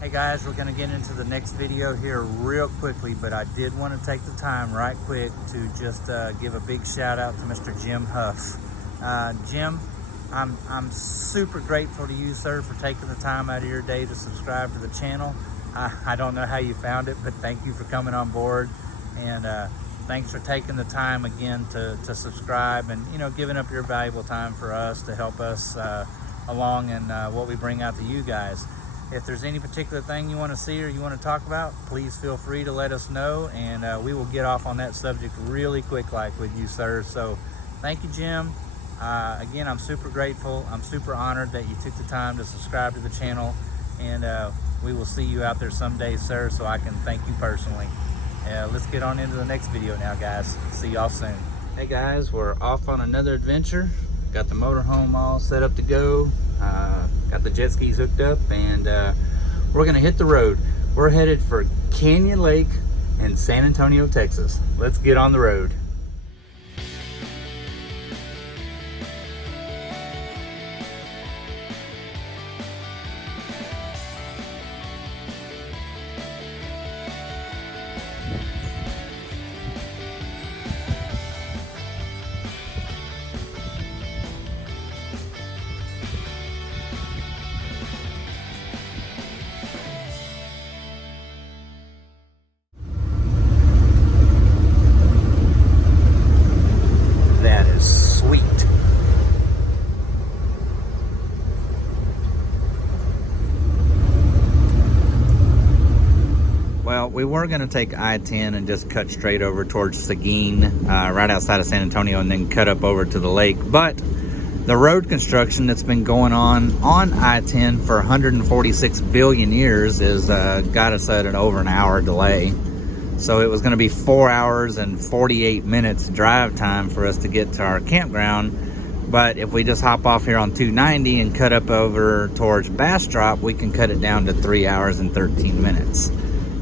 Hey guys, we're gonna get into the next video here real quickly, but I did want to take the time right quick to just give a big shout out to Mr. Jim Huff. Jim, I'm super grateful to you, sir, for taking the time out of your day to subscribe to the channel. I don't know how you found it, but thank you for coming on board, and thanks for taking the time again to subscribe and, you know, giving up your valuable time for us to help us along in what we bring out to you guys. If there's any particular thing you want to see or you want to talk about, please feel free to let us know, and we will get off on that subject really quick like with you, sir. So thank you, Jim. Again, I'm super grateful. I'm super honored that you took the time to subscribe to the channel, and we will see you out there someday, sir, so I can thank you personally. Let's get on into the next video now, guys. See y'all soon. Hey guys, we're off on another adventure. Got the motorhome all set up to go. Got the jet skis hooked up, and we're gonna hit the road. We're headed for Canyon Lake in San Antonio, Texas. Let's get on the road. Well, we were going to take I-10 and just cut straight over towards Seguin, right outside of San Antonio, and then cut up over to the lake. But the road construction that's been going on I-10 for 146 billion years is got us at over an hour delay. So it was going to be 4 hours and 48 minutes drive time for us to get to our campground. But if we just hop off here on 290 and cut up over towards Bastrop, we can cut it down to 3 hours and 13 minutes.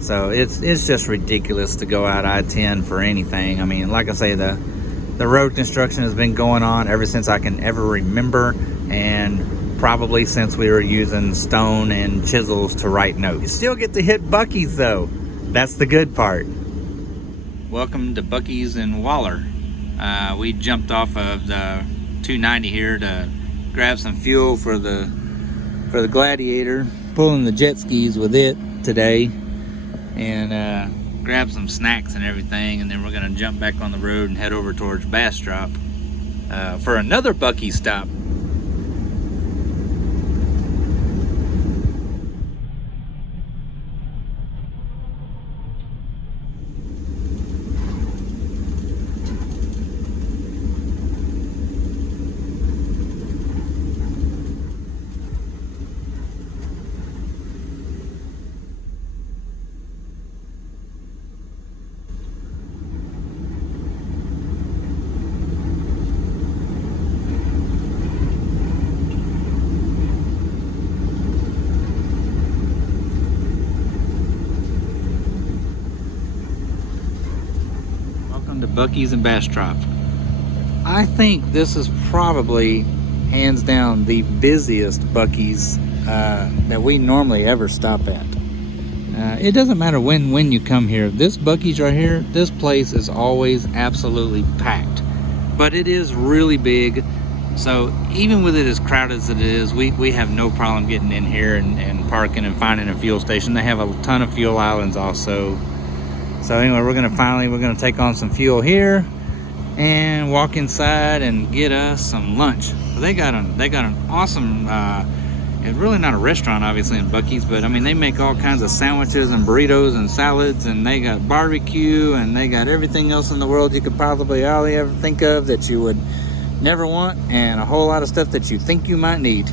So it's just ridiculous to go out I-10 for anything. I mean, like I say, the road construction has been going on ever since I can ever remember, and probably since we were using stone and chisels to write notes. You still get to hit Buc-ee's though. That's the good part. Welcome to Buc-ee's in Waller. We jumped off of the 290 here to grab some fuel for the Gladiator, pulling the jet skis with it today, and grab some snacks and everything, and then we're gonna jump back on the road and head over towards Bastrop for another Buc-ee's stop. Buc-ee's and Bastrop. I think this is probably hands down the busiest Buc-ee's that we normally ever stop at. It doesn't matter when you come here. This Buc-ee's right here, this place is always absolutely packed, but it is really big. So even with it as crowded as it is, we have no problem getting in here and parking and finding a fuel station. They have a ton of fuel islands also. So anyway, we're gonna take on some fuel here and walk inside and get us some lunch. They got an awesome, it's really not a restaurant obviously in Buc-ee's, but I mean they make all kinds of sandwiches and burritos and salads, and they got barbecue, and they got everything else in the world you could probably ever think of that you would never want, and a whole lot of stuff that you think you might need.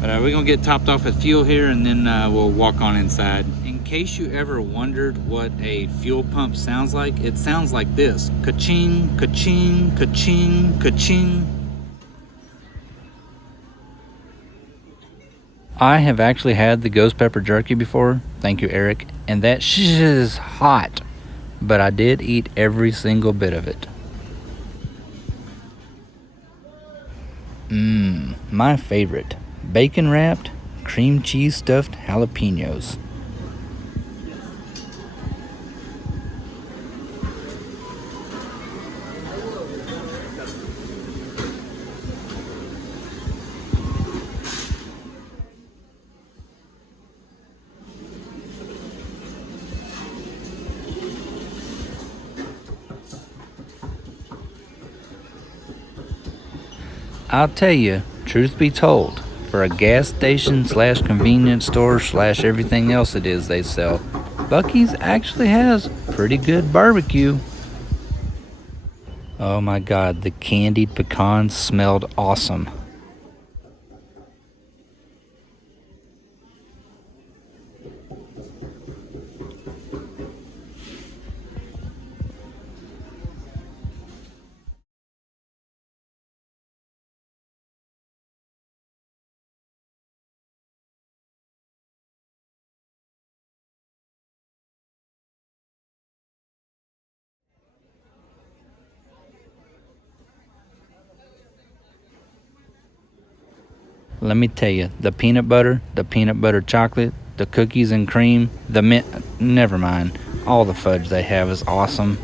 But we're gonna get topped off with fuel here, and then we'll walk on inside. In case you ever wondered what a fuel pump sounds like, it sounds like this: ka-ching, ka-ching, ka-ching, ka-ching. I have actually had the ghost pepper jerky before, thank you Eric, and that shit is hot, but I did eat every single bit of it. My favorite, bacon wrapped cream cheese stuffed jalapenos. I'll tell you, truth be told, for a gas station slash convenience store slash everything else it is they sell, Buc-ee's actually has pretty good barbecue. Oh my God, the candied pecans smelled awesome. Let me tell you, the peanut butter chocolate, the cookies and cream, the mint, never mind. All the fudge they have is awesome.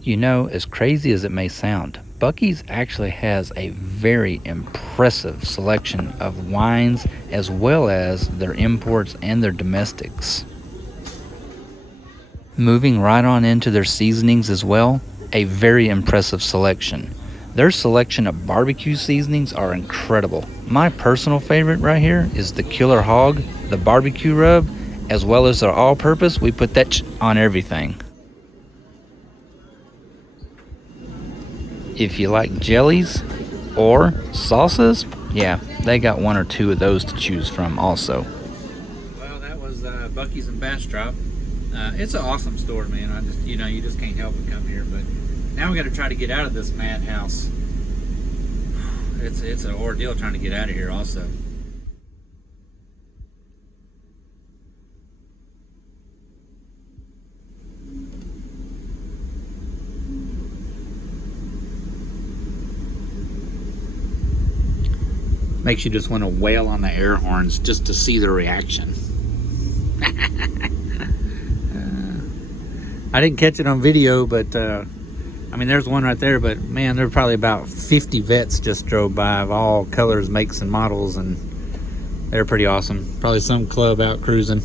You know, as crazy as it may sound, Buc-ee's actually has a very impressive selection of wines as well as their imports and their domestics. Moving right on into their seasonings as well, a very impressive selection. Their selection of barbecue seasonings are incredible. My personal favorite right here is the Killer Hog, the barbecue rub, as well as their all-purpose. We put that on everything. If you like jellies or salsas, yeah, they got one or two of those to choose from also. Well, that was Buc-ee's in Bastrop. It's an awesome store, man. I just, you just can't help but come here. But now we got to try to get out of this madhouse. It's an ordeal trying to get out of here also. Makes you just want to wail on the air horns just to see the reaction. I didn't catch it on video, but I mean, there's one right there, but man, there were probably about 50 vets just drove by of all colors, makes, and models, and they're pretty awesome. Probably some club out cruising.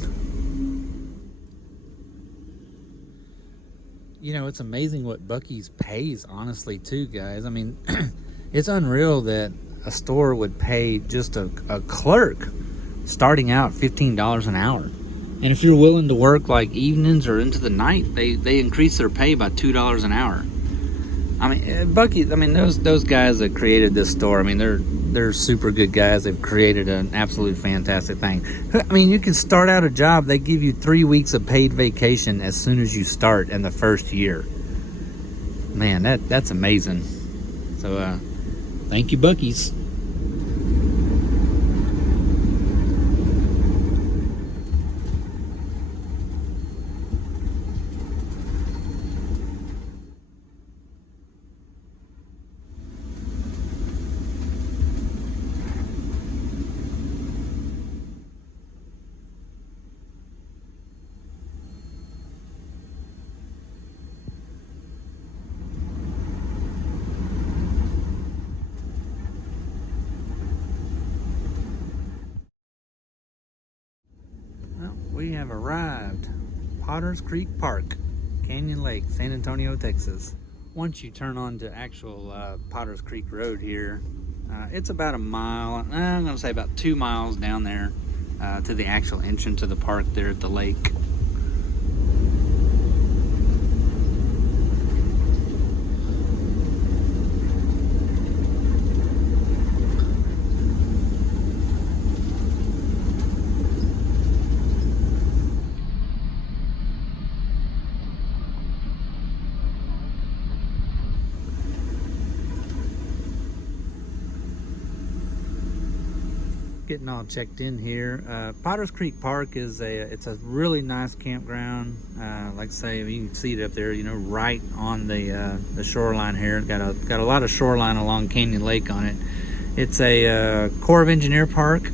You know, it's amazing what Buc-ee's pays, honestly, too, guys. I mean, it's unreal that a store would pay just a clerk starting out $15 an hour. And if you're willing to work like evenings or into the night, they increase their pay by $2 an hour. I mean, Buc-ee's, I mean, those guys that created this store, I mean, they're super good guys. They've created an absolute fantastic thing. I mean, you can start out a job, they give you 3 weeks of paid vacation as soon as you start in the first year. Man, that's amazing. So, thank you, Buc-ee's. We have arrived. Potters Creek Park, Canyon Lake, San Antonio, Texas. Once you turn on to actual Potters Creek Road here, it's about a mile, I'm gonna say about 2 miles down there to the actual entrance of the park there at the lake. getting all checked in here. Potters Creek Park is it's a really nice campground. Like I say, you can see it up there, you know, right on the shoreline here. Got a lot of shoreline along Canyon Lake on it. It's a Corps of Engineer park.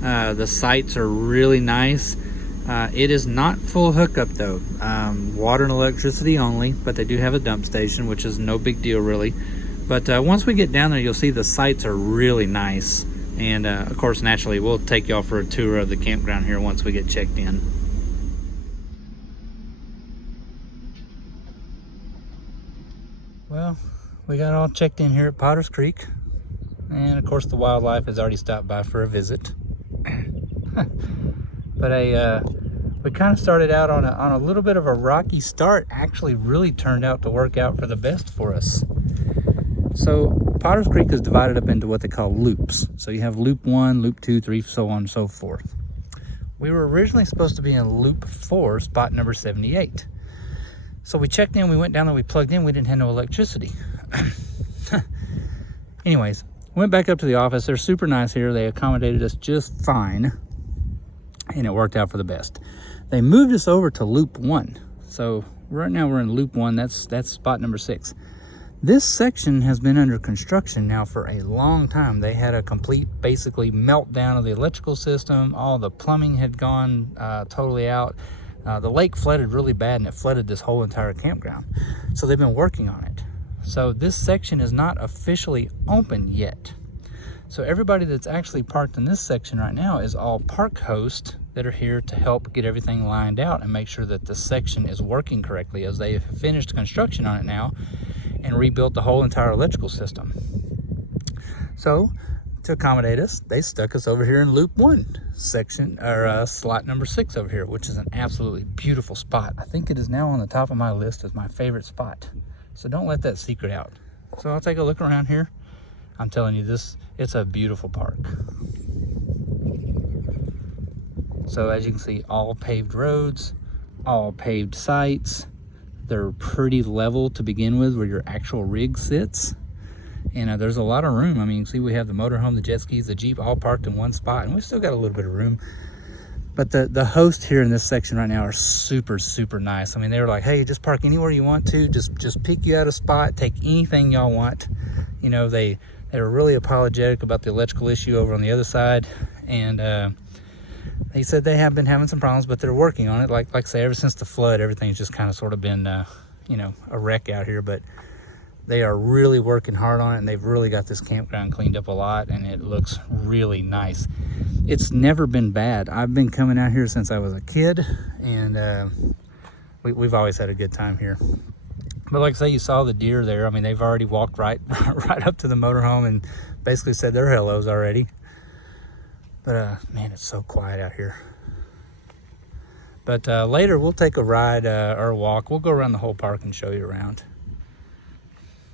The sites are really nice. It is not full hookup though. Water and electricity only, but they do have a dump station, which is no big deal really. But once we get down there, you'll see the sites are really nice. And of course, naturally, we'll take y'all for a tour of the campground here once we get checked in. Well, we got all checked in here at Potters Creek. And of course, the wildlife has already stopped by for a visit. But we kind of started out on a little bit of a rocky start. Actually really turned out to work out for the best for us. So Potters Creek is divided up into what they call loops. So you have loop 1, loop 2, 3, so on and so forth. We were originally supposed to be in loop 4, spot number 78. So we checked in, we went down there, we plugged in, we didn't have no electricity. Anyways, went back up to the office. They're super nice here. They accommodated us just fine. And it worked out for the best. They moved us over to loop 1. So right now we're in loop 1. That's spot number 6. This section has been under construction now for a long time. They had a complete, basically, meltdown of the electrical system. All the plumbing had gone totally out. The lake flooded really bad, and it flooded this whole entire campground. So they've been working on it. So this section is not officially open yet. So everybody that's actually parked in this section right now is all park hosts that are here to help get everything lined out and make sure that the section is working correctly, as they have finished construction on it now and rebuilt the whole entire electrical system. So to accommodate us, they stuck us over here in loop 1 section, or slot number 6 over here, which is an absolutely beautiful spot. I think it is now on the top of my list as my favorite spot. So don't let that secret out. So I'll take a look around here. I'm telling you, it's a beautiful park. So as you can see, all paved roads, all paved sites. They're pretty level to begin with where your actual rig sits. And there's a lot of room. I mean, you can see we have the motorhome, the jet skis, the Jeep all parked in one spot, and we still got a little bit of room. But the hosts here in this section right now are super, super nice. I mean, they were like, hey, just park anywhere you want to. Just pick you out a spot, take anything y'all want. You know, they were really apologetic about the electrical issue over on the other side. And they said they have been having some problems, but they're working on it. Like I say, ever since the flood, everything's just kind of sort of been, you know, a wreck out here. But they are really working hard on it, and they've really got this campground cleaned up a lot, and it looks really nice. It's never been bad. I've been coming out here since I was a kid, and we've always had a good time here. But like I say, you saw the deer there. I mean, they've already walked right up to the motorhome and basically said their hellos already. But man, it's so quiet out here. But later we'll take a ride or a walk. We'll go around the whole park and show you around.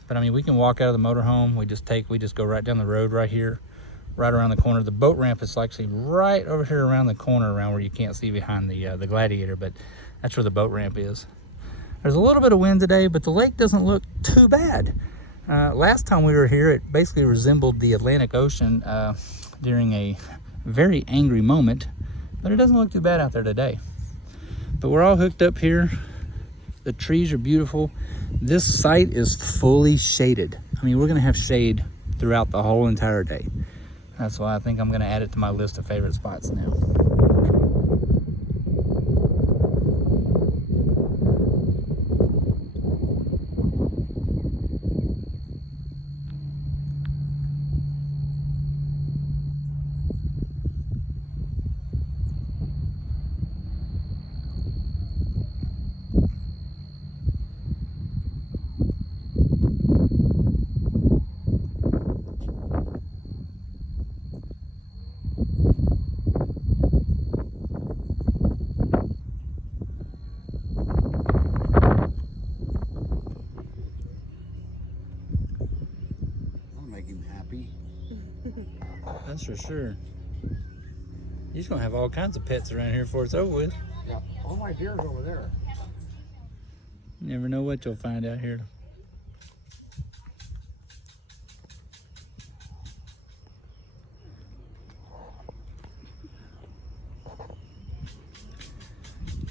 But I mean, we can walk out of the motorhome. We just go right down the road right here, right around the corner. The boat ramp is actually right over here around the corner, around where you can't see behind the Gladiator, but that's where the boat ramp is. There's a little bit of wind today, but the lake doesn't look too bad. Last time we were here, it basically resembled the Atlantic Ocean during a very angry moment, but it doesn't look too bad out there today. But we're all hooked up here. The trees are beautiful. This site is fully shaded. I mean, we're gonna have shade throughout the whole entire day. That's why I think I'm gonna add it to my list of favorite spots now. That's for sure. You're just gonna have all kinds of pets around here before it's over with. Yeah, all my deer's over there. You never know what you'll find out here.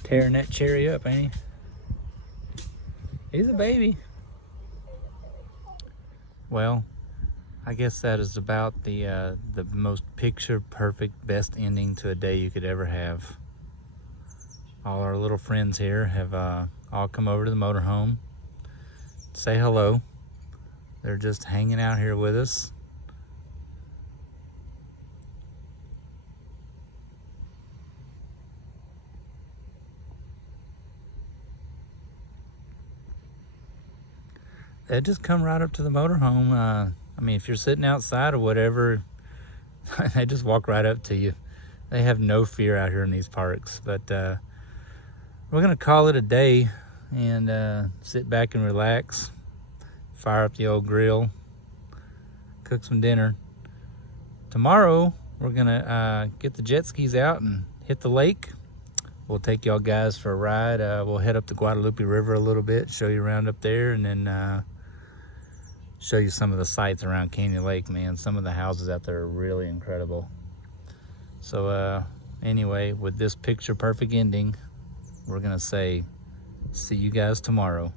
Tearing that cherry up, ain't he? He's a baby. Well, I guess that is about the most picture-perfect, best ending to a day you could ever have. All our little friends here have all come over to the motorhome. Say hello. They're just hanging out here with us. They just come right up to the motorhome. I mean, if you're sitting outside or whatever, they just walk right up to you. They have no fear out here in these parks. But we're gonna call it a day and sit back and relax, fire up the old grill, cook some dinner. Tomorrow, we're gonna get the jet skis out and hit the lake. We'll take y'all guys for a ride. We'll head up the Guadalupe River a little bit, show you around up there, and then show you some of the sights around Canyon Lake, man. Some of the houses out there are really incredible. So anyway, with this picture perfect ending, we're gonna say, see you guys tomorrow.